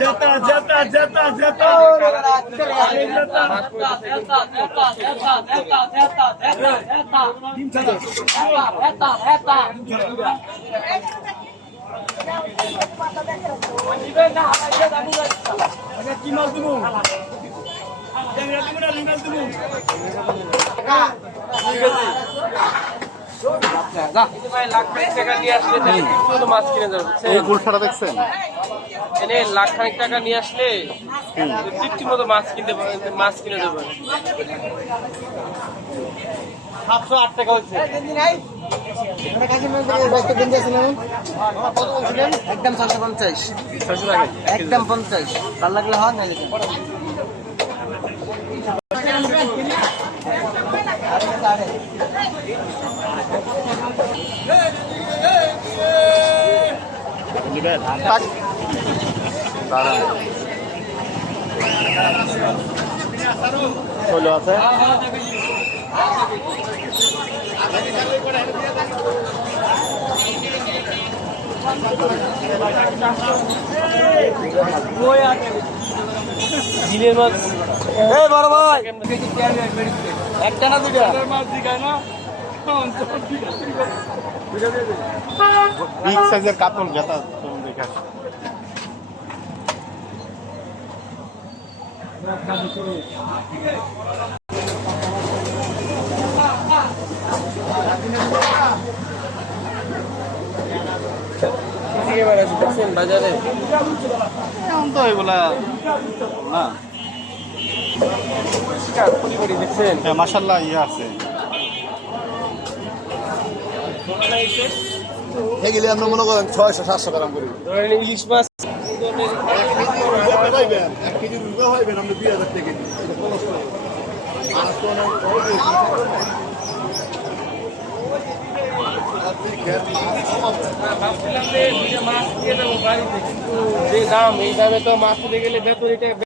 জেতা জেতা জেতা জেতা কি মাছ দেবো লাখ টাকা নিয়ে আসলে মাছ কিনে যাবে গুলশাটা দেখছেন এনে লাখ খানিক টাকা নিয়ে আসলে তৃপ্তির মতো মাছ কিনে দেবে 708 টাকা হচ্ছে একদম 650 একদম 50 ভাল লাগলে হয় না লিখে চলো আছে দিনের মাছ বড় ভাই একটা না দুইটা বিগ সাইজের কাতল জেতা চলুন দেখা বাজারে এখন তো এগুলা না দেখছেন মাসাল্লাহ ইয়ে আছে এগুলি আমরা মনে করেন 600-700 গ্রাম করি ধরেন ইলিশ মাছ পাইবেন 1 কেজি রুগা হইবেন আমরা 2000 টাকা কেজি এটা কষ্ট মাছ কিনে দেবো বাড়িতে কিন্তু যে দাম এই দামে তো মাছ কিনে গেলে বেতন এটা